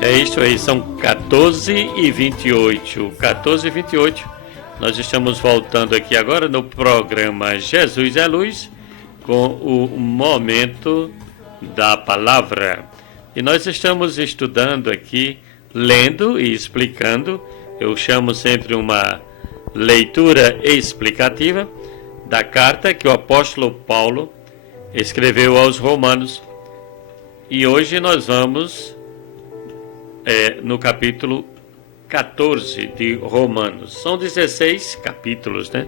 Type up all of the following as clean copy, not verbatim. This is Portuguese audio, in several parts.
É isso aí, são 14h28. 14h28. Nós estamos voltando aqui agora no programa Jesus é Luz, com o momento da palavra. E nós estamos estudando aqui, lendo e explicando. Eu chamo sempre uma leitura explicativa da carta que o apóstolo Paulo escreveu aos Romanos. E hoje nós vamos no capítulo 14 de Romanos. São 16 capítulos, né?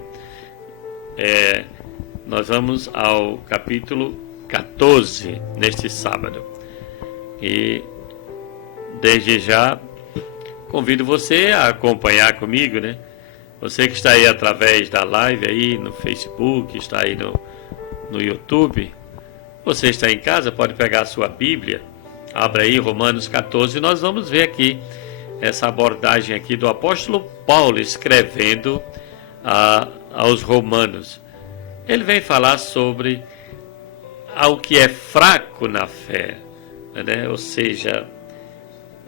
Nós vamos ao capítulo 14 neste sábado. E desde já convido você a acompanhar comigo, né? Você que está aí através da live aí no Facebook, está aí no YouTube. Você está em casa, pode pegar a sua Bíblia, abra aí Romanos 14 e nós vamos ver aqui essa abordagem aqui do apóstolo Paulo escrevendo aos Romanos. Ele vem falar sobre ao que é fraco na fé, né? Ou seja,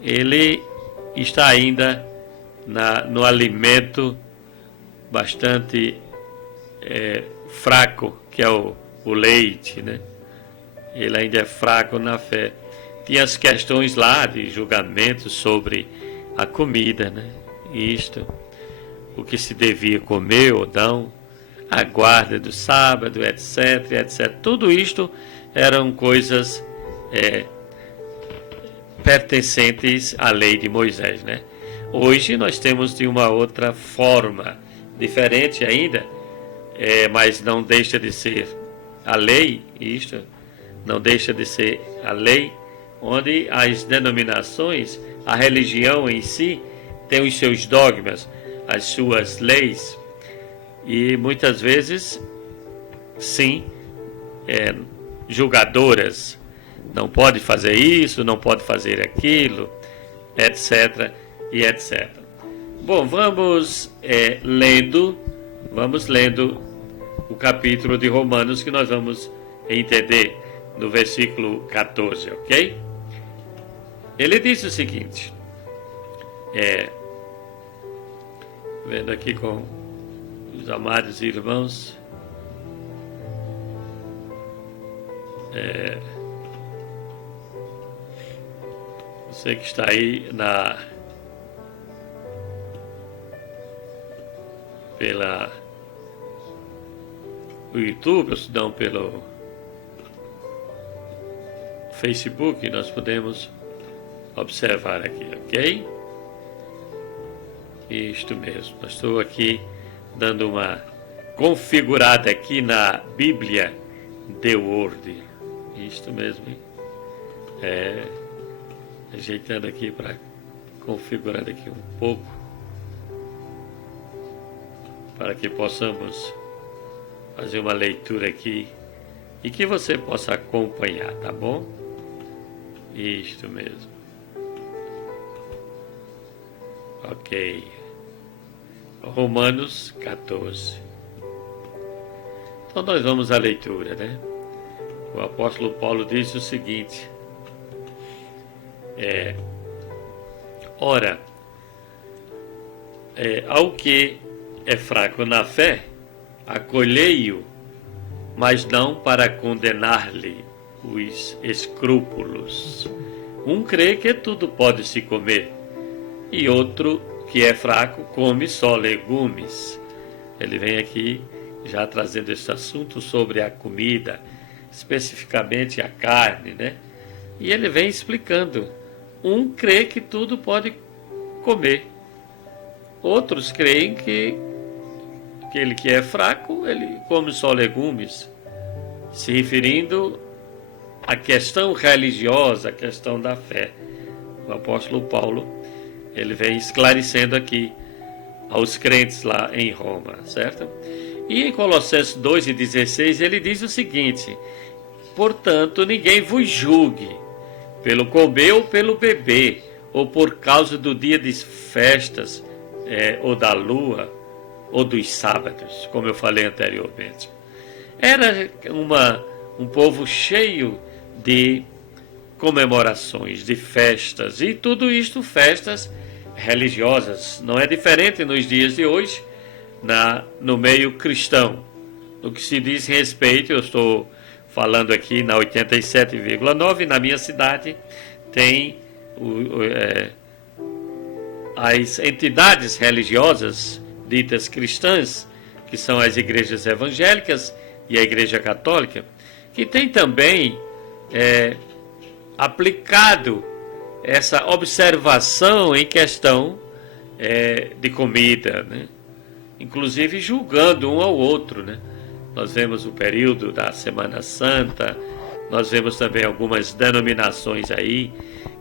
ele está ainda no alimento bastante fraco, que é o leite, né? Ele ainda é fraco na fé. Tinha as questões lá de julgamento sobre a comida, né? Isto, o que se devia comer ou não, a guarda do sábado, etc, etc. Tudo isto eram coisas pertencentes à lei de Moisés, né? Hoje nós temos de uma outra forma, diferente ainda, mas não deixa de ser a lei, isto não deixa de ser a lei, onde as denominações, a religião em si, tem os seus dogmas, as suas leis, e muitas vezes, sim, julgadoras, não pode fazer isso, não pode fazer aquilo, etc, e etc. Bom, vamos lendo o capítulo de Romanos, que nós vamos entender no versículo 14, ok? Ele diz o seguinte, vendo aqui com os amados irmãos, você que está aí o YouTube, ou se não pelo Facebook, nós podemos observar aqui, ok? Isto mesmo, eu estou aqui dando uma configurada aqui na Bíblia The Word. Isto mesmo, hein? Ajeitando aqui para configurar aqui um pouco, para que possamos fazer uma leitura aqui e que você possa acompanhar, tá bom? Isto mesmo. Ok. Romanos 14. Então nós vamos à leitura, né? O apóstolo Paulo diz o seguinte: ora, ao que é fraco na fé, acolhei-o, mas não para condenar-lhe os escrúpulos. Um crê que tudo pode se comer, e outro, que é fraco, come só legumes. Ele vem aqui já trazendo esse assunto sobre a comida, especificamente a carne, né? E ele vem explicando. Um crê que tudo pode comer. Outros creem que aquele que é fraco, ele come só legumes, se referindo à questão religiosa, à questão da fé. O apóstolo Paulo, ele vem esclarecendo aqui aos crentes lá em Roma, certo? E em Colossenses 2:16 ele diz o seguinte: portanto, ninguém vos julgue pelo comer ou pelo beber, ou por causa do dia de festas, ou da lua, ou dos sábados, como eu falei anteriormente. Era um povo cheio de comemorações, de festas, e tudo isto festas religiosas. Não é diferente nos dias de hoje, no meio cristão. No que se diz respeito, eu estou falando aqui na 87,9, na minha cidade tem as entidades religiosas ditas cristãs, que são as igrejas evangélicas e a igreja católica, que tem também aplicado essa observação em questão de comida, né? Inclusive julgando um ao outro, né? Nós vemos o período da Semana Santa, nós vemos também algumas denominações aí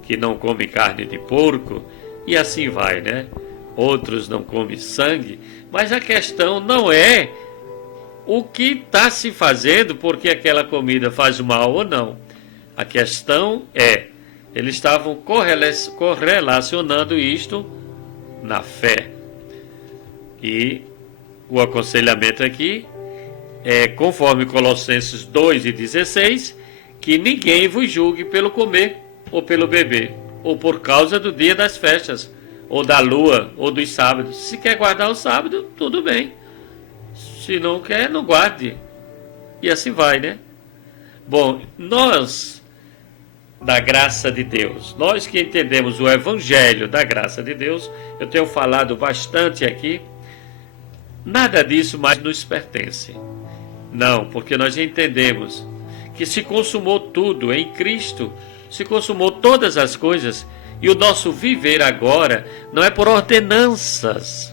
que não comem carne de porco, e assim vai, né? Outros não comem sangue, mas a questão não é o que está se fazendo porque aquela comida faz mal ou não. A questão é, eles estavam correlacionando isto na fé. E o aconselhamento aqui é, conforme Colossenses 2:16, que ninguém vos julgue pelo comer ou pelo beber, ou por causa do dia das festas, ou da lua, ou dos sábados. Se quer guardar o sábado, tudo bem. Se não quer, não guarde. E assim vai, né? Bom, nós, da graça de Deus, nós que entendemos o evangelho da graça de Deus, eu tenho falado bastante aqui, nada disso mais nos pertence. Não, porque nós entendemos que se consumou tudo em Cristo, se consumou todas as coisas, e o nosso viver agora não é por ordenanças.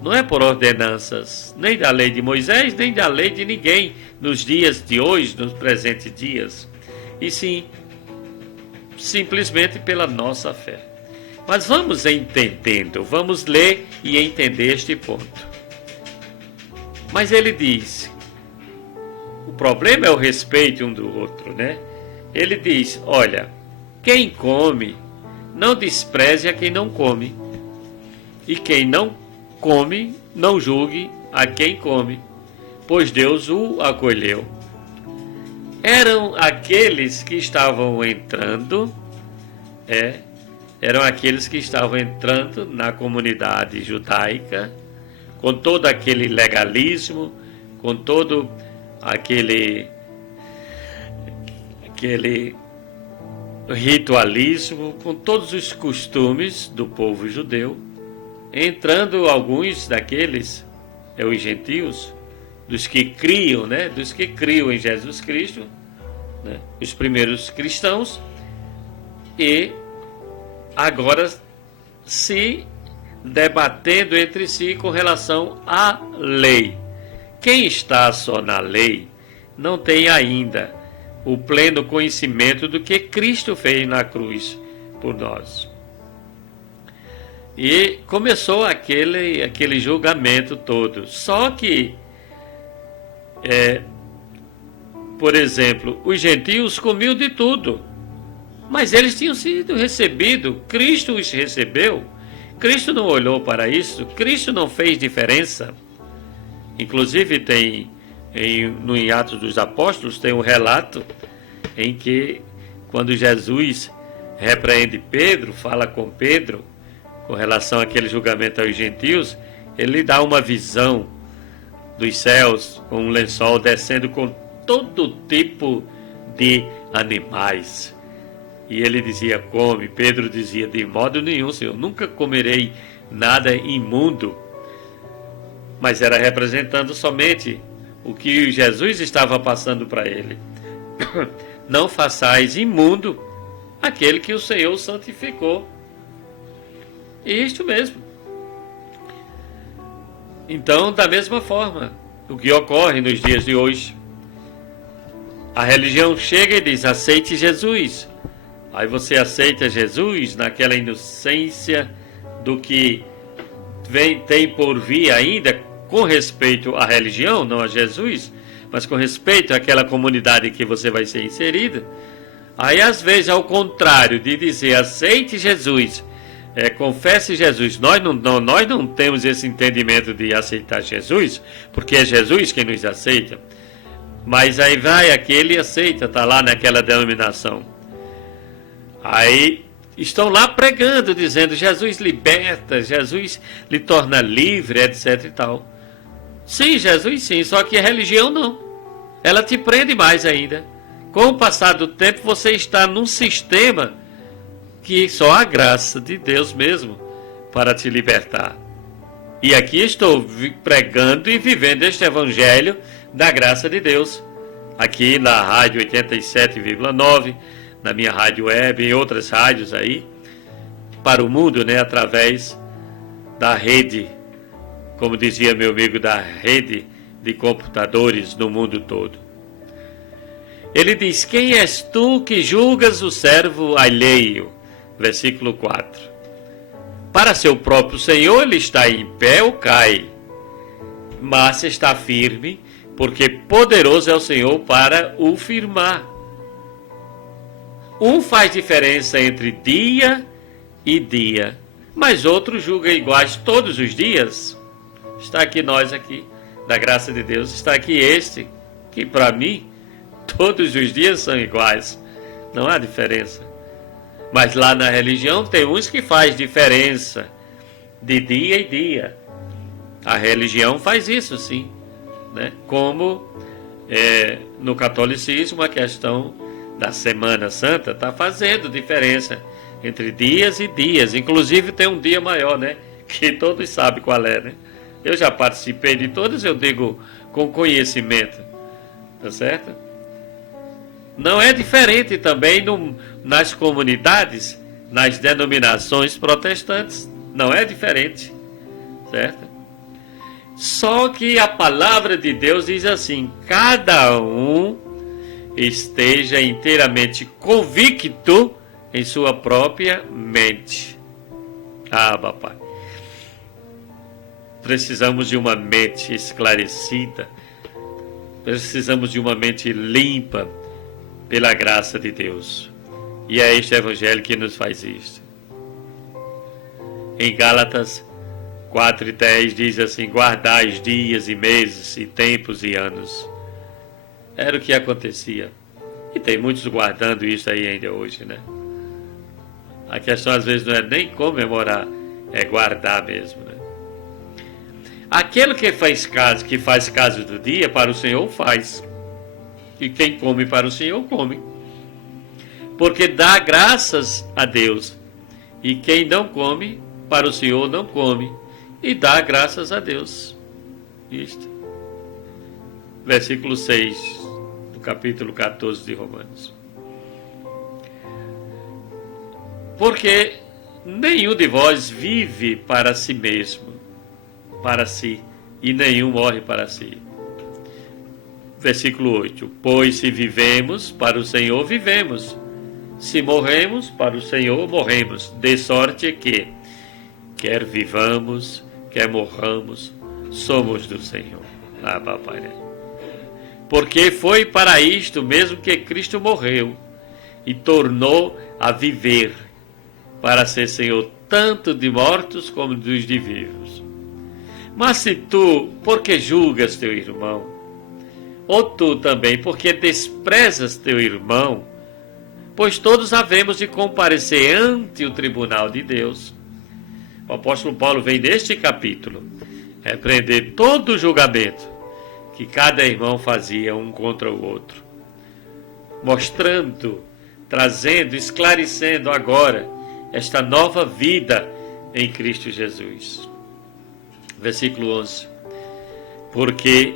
Não é por ordenanças, nem da lei de Moisés, nem da lei de ninguém, nos dias de hoje, nos presentes dias. E sim, simplesmente pela nossa fé. Mas vamos entendendo, vamos ler e entender este ponto. Mas ele diz, o problema é o respeito um do outro, né? Ele diz, olha, quem come, não despreze a quem não come. E quem não come, não julgue a quem come, pois Deus o acolheu. Eram aqueles que estavam entrando, eram aqueles que estavam entrando na comunidade judaica, com todo aquele legalismo, com todo aquele ritualismo, com todos os costumes do povo judeu, entrando alguns daqueles, os gentios, dos que criam, né? Dos que criam em Jesus Cristo, né? Os primeiros cristãos, e agora se debatendo entre si com relação à lei. Quem está só na lei não tem ainda o pleno conhecimento do que Cristo fez na cruz por nós. E começou aquele julgamento todo. Só que, por exemplo, os gentios comiam de tudo, mas eles tinham sido recebidos, Cristo os recebeu, Cristo não olhou para isso, Cristo não fez diferença. Inclusive tem, em Atos dos Apóstolos, tem um relato em que, quando Jesus repreende Pedro, fala com Pedro, com relação àquele julgamento aos gentios, ele dá uma visão dos céus, com um lençol descendo com todo tipo de animais. E ele dizia, come. Pedro dizia, de modo nenhum, Senhor, nunca comerei nada imundo. Mas era representando somente o que Jesus estava passando para ele. Não façais imundo aquele que o Senhor santificou. Isto mesmo. Então, da mesma forma, o que ocorre nos dias de hoje, a religião chega e diz, aceite Jesus. Aí você aceita Jesus naquela inocência do que tem por vir ainda, com respeito à religião, não a Jesus, mas com respeito àquela comunidade que você vai ser inserida. Aí, às vezes, ao contrário de dizer aceite Jesus, confesse Jesus, nós não temos esse entendimento de aceitar Jesus, porque é Jesus quem nos aceita. Mas aí vai aquele e aceita, está lá naquela denominação. Aí estão lá pregando, dizendo: Jesus liberta, Jesus lhe torna livre, etc e tal. Sim, Jesus sim, só que a religião não. Ela te prende mais ainda. Com o passar do tempo, você está num sistema que só a graça de Deus mesmo para te libertar. E aqui estou pregando e vivendo este evangelho da graça de Deus. Aqui na rádio 87,9, na minha rádio web, em outras rádios aí, para o mundo, né, através da rede, como dizia meu amigo, da rede de computadores no mundo todo. Ele diz: quem és tu que julgas o servo alheio? Versículo 4. Para seu próprio Senhor ele está em pé ou cai, mas está firme, porque poderoso é o Senhor para o firmar. Um faz diferença entre dia e dia, mas outro julga iguais todos os dias. Está aqui nós aqui, da graça de Deus, está aqui este, que para mim todos os dias são iguais, não há diferença. Mas lá na religião tem uns que faz diferença de dia em dia. A religião faz isso sim, né? Como no catolicismo a questão da Semana Santa está fazendo diferença entre dias e dias. Inclusive tem um dia maior, né? Que todos sabem qual é, né? Eu já participei de todos, eu digo com conhecimento, tá certo? Não é diferente também nas comunidades, nas denominações protestantes. Não é diferente, certo? Só que a palavra de Deus diz assim: cada um esteja inteiramente convicto em sua própria mente. Ah, papai. Precisamos de uma mente esclarecida. Precisamos de uma mente limpa pela graça de Deus. E é este evangelho que nos faz isso. Em Gálatas 4:10 diz assim: guardai os dias e meses e tempos e anos. Era o que acontecia. E tem muitos guardando isso aí ainda hoje, né? A questão às vezes não é nem comemorar, é guardar mesmo, né? Aquele que faz caso do dia, para o Senhor faz. E quem come para o Senhor, come. Porque dá graças a Deus. E quem não come, para o Senhor não come. E dá graças a Deus. Isto. Versículo 6, do capítulo 14 de Romanos. Porque nenhum de vós vive para si mesmo, para si, e nenhum morre para si. Versículo 8. Pois se vivemos, para o Senhor vivemos. Se morremos, para o Senhor morremos. De sorte que, quer vivamos, quer morramos, somos do Senhor. Ah, papai, né? Porque foi para isto mesmo que Cristo morreu e tornou a viver, para ser Senhor tanto de mortos como dos de vivos. Mas se tu, porque julgas teu irmão, ou tu também, porque desprezas teu irmão, pois todos havemos de comparecer ante o tribunal de Deus. O apóstolo Paulo vem neste capítulo repreender todo o julgamento que cada irmão fazia um contra o outro, mostrando, trazendo, esclarecendo agora esta nova vida em Cristo Jesus. Versículo 11. Porque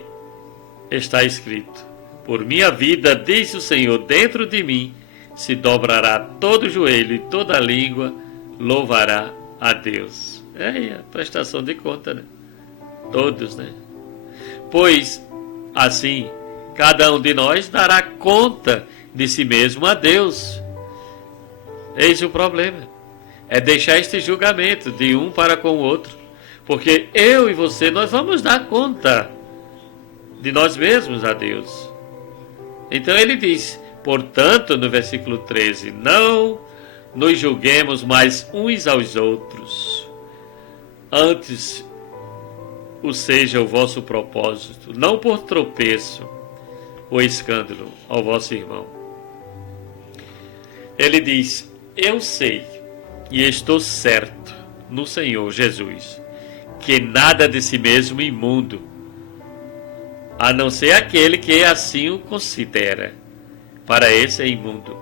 está escrito: por minha vida, diz o Senhor, dentro de mim se dobrará todo joelho e toda língua louvará a Deus. É a prestação de conta, né? Todos, né? Pois assim, cada um de nós dará conta de si mesmo a Deus. Eis o problema. É deixar este julgamento de um para com o outro. Porque eu e você, nós vamos dar conta de nós mesmos a Deus. Então ele diz, portanto, no versículo 13, não nos julguemos mais uns aos outros. Antes o seja o vosso propósito, não por tropeço, o escândalo ao vosso irmão. Ele diz: eu sei e estou certo no Senhor Jesus, que nada de si mesmo imundo, a não ser aquele que assim o considera. Para esse é imundo.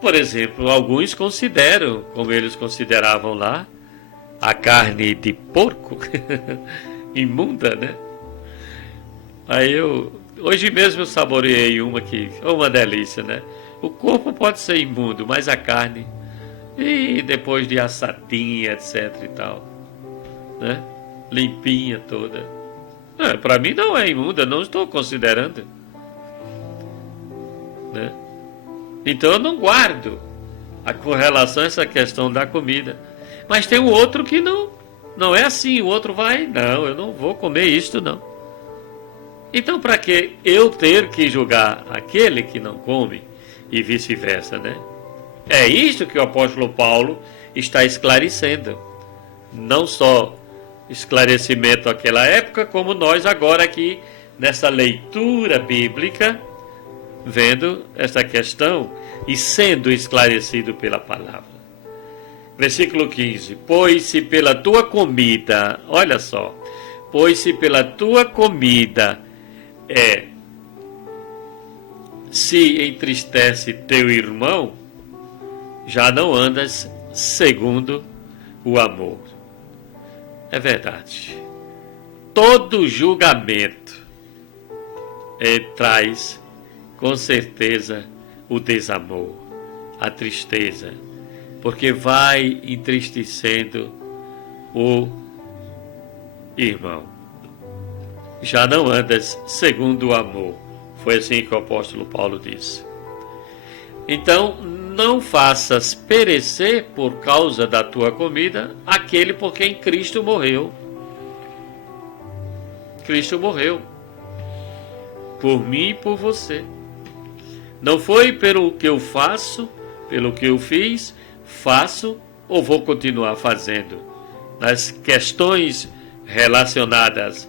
Por exemplo, alguns consideram, como eles consideravam lá, a carne de porco imunda, né? Aí hoje mesmo eu saboreei uma que é uma delícia, né? O corpo pode ser imundo, mas a carne, e depois de assadinha, etc e tal, né? Limpinha toda. Para mim não é imunda, não estou considerando, né? Então eu não guardo com relação a essa questão da comida. Mas tem o outro que não é assim. O outro vai, não, eu não vou comer isto não. Então para que eu ter que julgar aquele que não come e vice-versa, né? É isto que o apóstolo Paulo está esclarecendo. Não só esclarecimento àquela época, como nós agora aqui nessa leitura bíblica, vendo esta questão e sendo esclarecido pela palavra. Versículo 15. Pois se pela tua comida, olha só, pois se pela tua comida se entristece teu irmão, já não andas segundo o amor. É verdade. Todo julgamento traz com certeza o desamor, a tristeza, porque vai entristecendo o irmão. Já não andas segundo o amor. Foi assim que o apóstolo Paulo disse. Então, não faças perecer por causa da tua comida aquele por quem Cristo morreu. Cristo morreu por mim e por você. Não foi pelo que eu faço, pelo que eu fiz, faço ou vou continuar fazendo. Nas questões relacionadas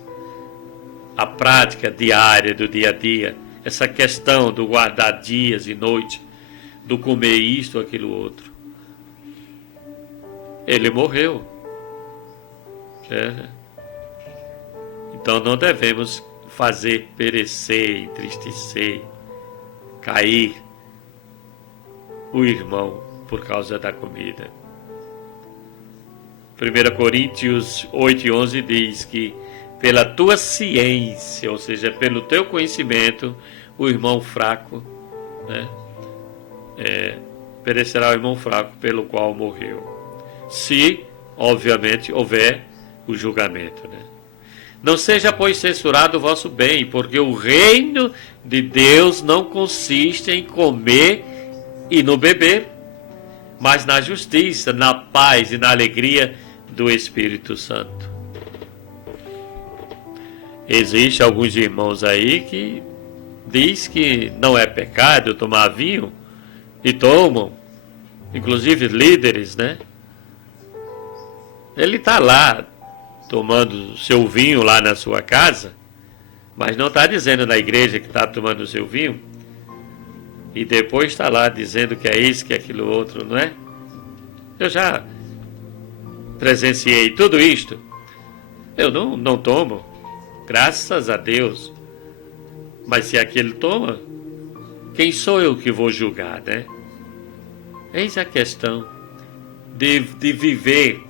à prática diária do dia a dia, essa questão do guardar dias e noites, do comer isto ou aquilo outro. Ele morreu. Então não devemos fazer perecer, entristecer, cair o irmão por causa da comida. 1 Coríntios 8:11 diz que pela tua ciência, ou seja, pelo teu conhecimento, o irmão fraco, né, perecerá o irmão fraco pelo qual morreu. Se, obviamente, houver o julgamento, né? Não seja, pois, censurado o vosso bem, porque o reino de Deus não consiste em comer e no beber, mas na justiça, na paz e na alegria do Espírito Santo. Existem alguns irmãos aí que diz que não é pecado tomar vinho e tomam, inclusive líderes, né? Ele está lá tomando seu vinho lá na sua casa, mas não está dizendo na igreja que está tomando o seu vinho, e depois está lá dizendo que é isso, que é aquilo outro, não é? Eu já presenciei tudo isto. Eu não tomo, graças a Deus. Mas se aquele toma, quem sou eu que vou julgar, né? Eis a questão de viver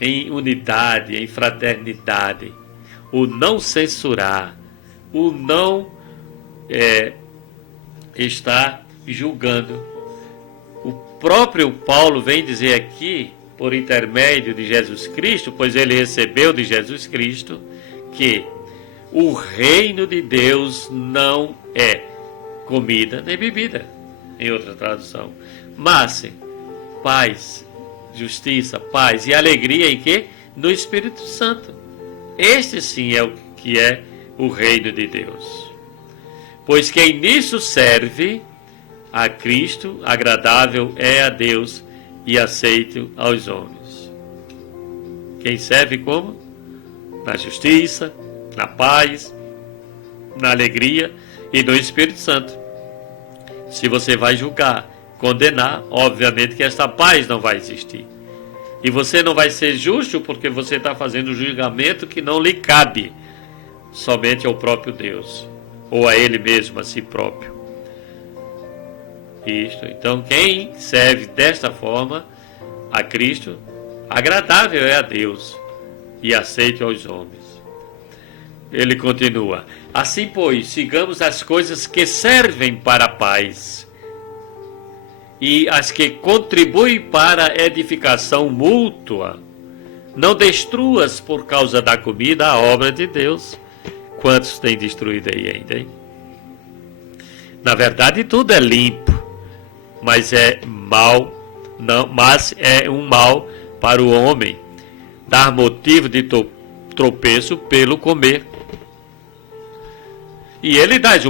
em unidade, em fraternidade, o não censurar, o não estar julgando. O próprio Paulo vem dizer aqui, por intermédio de Jesus Cristo, pois ele recebeu de Jesus Cristo, que o reino de Deus não é comida nem bebida, em outra tradução, mas paz, justiça, paz e alegria em que? No Espírito Santo. Este sim é o que é o reino de Deus. Pois quem nisso serve a Cristo, agradável é a Deus e aceito aos homens. Quem serve como? Na justiça, na paz, na alegria, e no Espírito Santo. Se você vai julgar, condenar, obviamente que esta paz não vai existir. E você não vai ser justo porque você está fazendo um julgamento que não lhe cabe somente ao próprio Deus, ou a Ele mesmo, a si próprio. Isto. Então, quem serve desta forma a Cristo, agradável é a Deus e aceito aos homens. Ele continua: assim, pois, sigamos as coisas que servem para a paz e as que contribuem para a edificação mútua. Não destruas por causa da comida a obra de Deus. Quantos têm destruído aí ainda, hein? Na verdade, tudo é limpo, mas é mal, não, mas é um mal para o homem dar motivo de tropeço pelo comer. E ele traz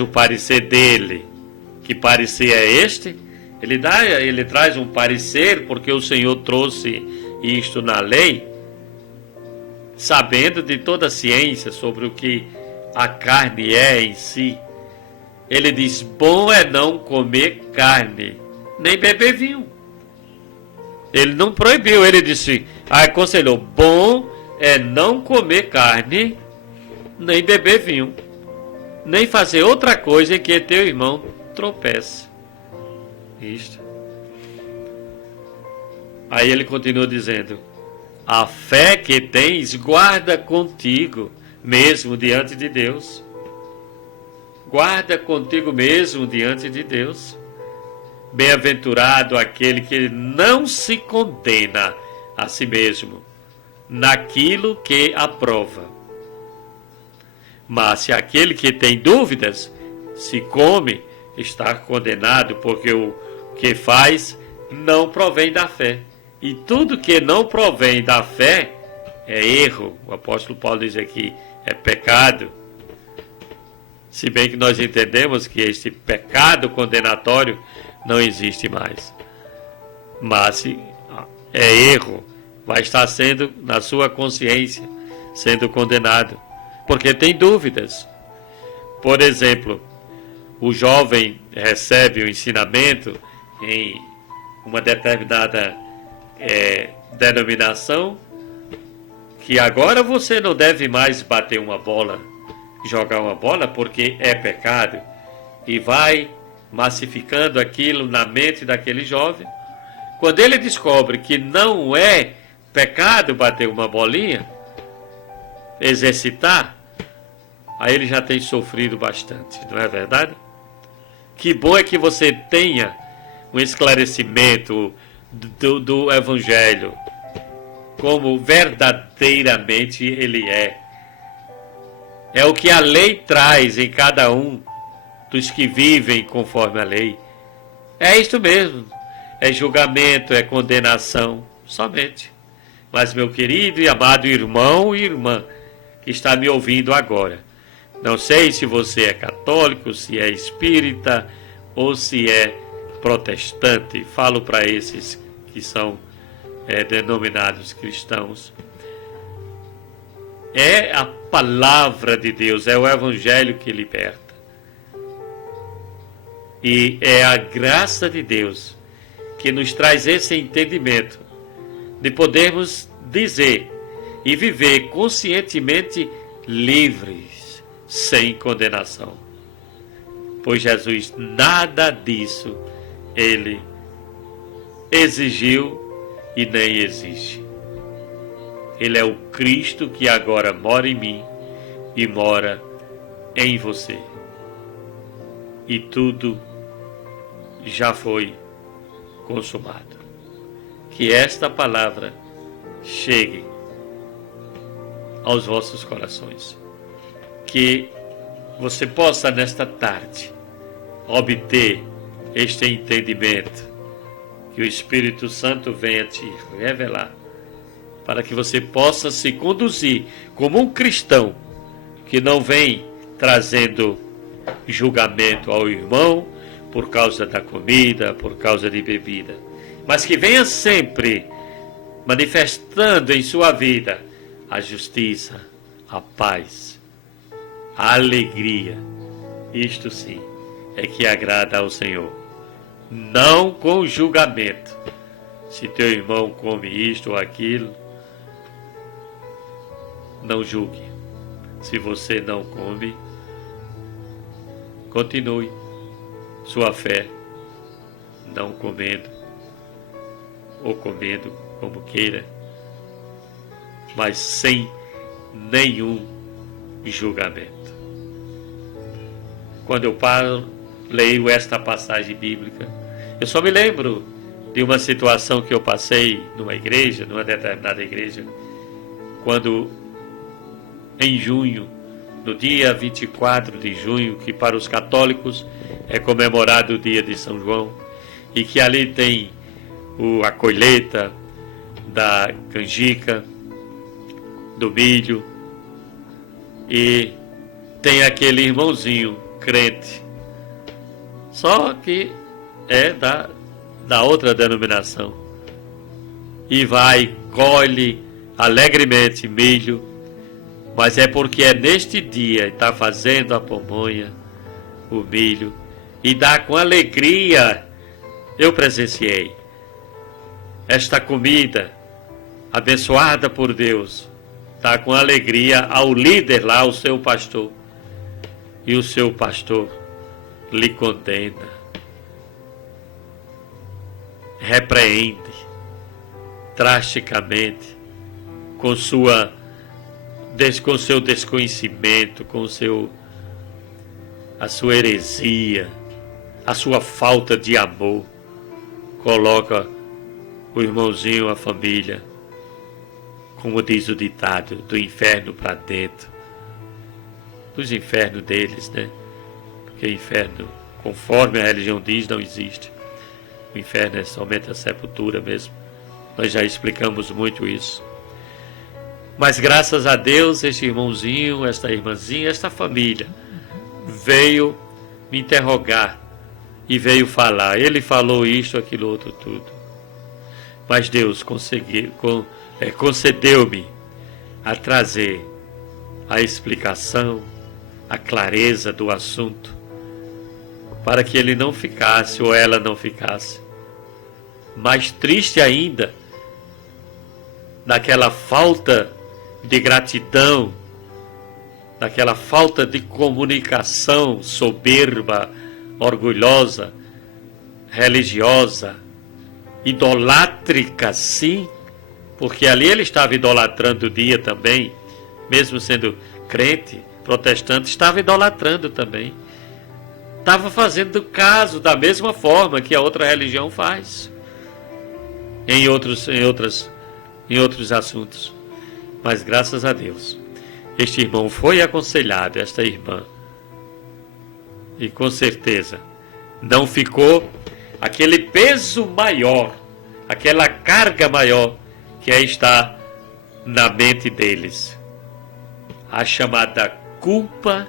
o parecer dele. Que parecer é este? Ele traz um parecer porque o Senhor trouxe isto na lei, sabendo de toda a ciência sobre o que a carne é em si. Ele diz: bom é não comer carne, nem beber vinho. Ele não proibiu, ele disse, aconselhou: bom é não comer carne, nem beber vinho, nem fazer outra coisa em que teu irmão tropece. Isto. Aí ele continua dizendo: a fé que tens guarda contigo mesmo diante de Deus. Guarda contigo mesmo diante de Deus. Bem-aventurado aquele que não se condena a si mesmo naquilo que aprova. Mas se aquele que tem dúvidas se come, está condenado, porque o que faz não provém da fé. E tudo que não provém da fé é erro. O apóstolo Paulo diz aqui, é pecado. Se bem que nós entendemos que este pecado condenatório não existe mais. Mas é erro, vai estar sendo na sua consciência, sendo condenado, porque tem dúvidas. Por exemplo, o jovem recebe o ensinamento em uma determinada denominação, que agora você não deve mais bater uma bola, jogar uma bola, porque é pecado, e vai massificando aquilo na mente daquele jovem. Quando ele descobre que não é pecado bater uma bolinha, exercitar, aí ele já tem sofrido bastante, não é verdade? Que bom é que você tenha um esclarecimento do Evangelho, como verdadeiramente ele é. É o que a lei traz em cada um dos que vivem conforme a lei. É isto mesmo. É julgamento, é condenação, somente. Mas, meu querido e amado irmão e irmã que está me ouvindo agora, não sei se você é católico, se é espírita ou se é protestante. Falo para esses que são denominados cristãos. É a palavra de Deus, é o Evangelho que liberta. E é a graça de Deus que nos traz esse entendimento de podermos dizer e viver conscientemente livres, sem condenação. Pois Jesus nada disso ele exigiu e nem exige. Ele é o Cristo que agora mora em mim e mora em você. E tudo já foi consumado. Que esta palavra chegue aos vossos corações. Que você possa nesta tarde obter este entendimento, que o Espírito Santo venha te revelar, para que você possa se conduzir como um cristão que não vem trazendo julgamento ao irmão por causa da comida, por causa de bebida, mas que venha sempre manifestando em sua vida a justiça, a paz, a alegria Isto sim é que agrada ao Senhor. Não com julgamento. Se teu irmão come isto ou aquilo, não julgue. Se você não come, continue sua fé, não comendo, ou comendo como queira, mas sem nenhum julgamento. Quando eu leio esta passagem bíblica, eu só me lembro de uma situação que eu passei numa igreja, numa determinada igreja, quando em junho, no dia 24 de junho, que para os católicos é comemorado o dia de São João, e que ali tem a colheita da canjica, do milho, e tem aquele irmãozinho crente, só que é da outra denominação, e vai, colhe alegremente milho, mas é porque é neste dia, está fazendo a pamonha, o milho, e dá com alegria. Eu presenciei esta comida abençoada por Deus, dá com alegria ao líder lá, ao seu pastor, e o seu pastor lhe condena, repreende drasticamente com seu desconhecimento, com a sua heresia, a sua falta de amor. Coloca o irmãozinho, a família, como diz o ditado, do inferno para dentro. Dos infernos deles, né? Porque inferno, conforme a religião diz, não existe. O inferno é somente a sepultura mesmo. Nós já explicamos muito isso. Mas graças a Deus, este irmãozinho, esta irmãzinha, esta família veio me interrogar e veio falar. Ele falou isto, aquilo, outro, tudo. Mas Deus concedeu-me a trazer a explicação, a clareza do assunto, para que ele não ficasse, ou ela não ficasse mais triste ainda, daquela falta de gratidão, daquela falta de comunicação soberba, orgulhosa, religiosa, idolátrica, sim, porque ali ele estava idolatrando o dia também, mesmo sendo crente, protestante, estava idolatrando também. Estava fazendo caso da mesma forma que a outra religião faz em outros assuntos. Mas graças a Deus, este irmão foi aconselhado, esta irmã, e com certeza não ficou aquele peso maior, aquela carga maior que aí está na mente deles, a chamada culpa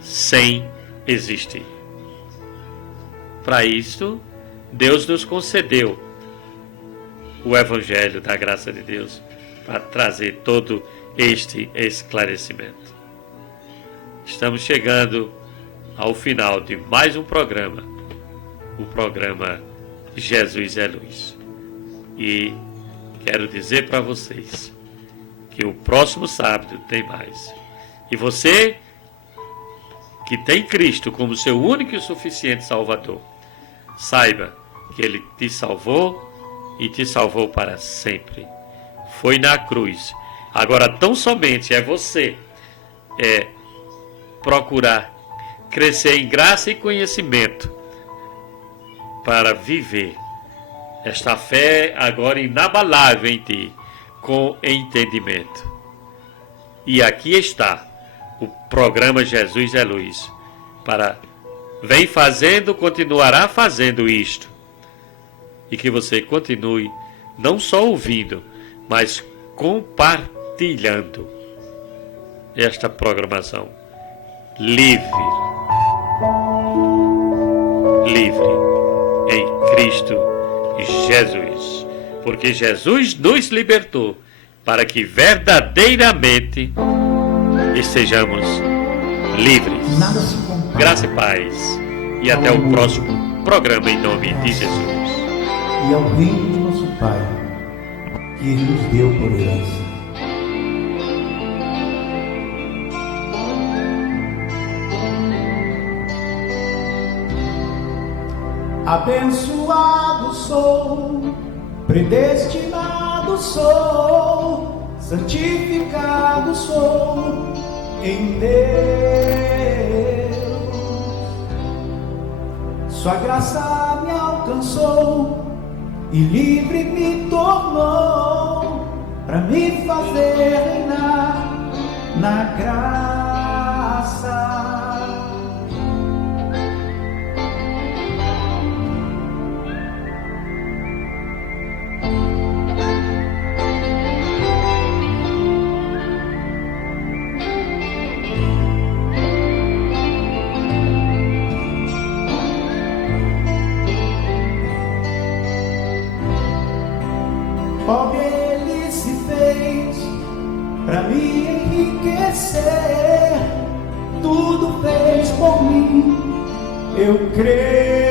sem existir. Para isso, Deus nos concedeu o Evangelho da graça de Deus para trazer todo este esclarecimento. Estamos chegando ao final de mais um programa, o programa Jesus é Luz. E quero dizer para vocês que o próximo sábado tem mais. E você que tem Cristo como seu único e suficiente Salvador, saiba que Ele te salvou e te salvou para sempre. Foi na cruz. Agora tão somente é você procurar crescer em graça e conhecimento para viver esta fé agora inabalável em ti, com entendimento. E aqui está o programa Jesus é Luz, vem fazendo, continuará fazendo isto, e que você continue não só ouvindo, mas compartilhando esta programação livre em Cristo Jesus, porque Jesus nos libertou para que verdadeiramente estejamos livres. Nada se compara Graça e paz. E até o próximo programa em nome de Jesus. E ao reino de nosso Pai, que Ele nos deu por herança. Abençoado sou, predestinado sou, santificado sou em Deus. Sua graça me alcançou e livre me tornou, para me fazer reinar na graça. Pobre Ele se fez pra me enriquecer, tudo fez por mim, eu creio.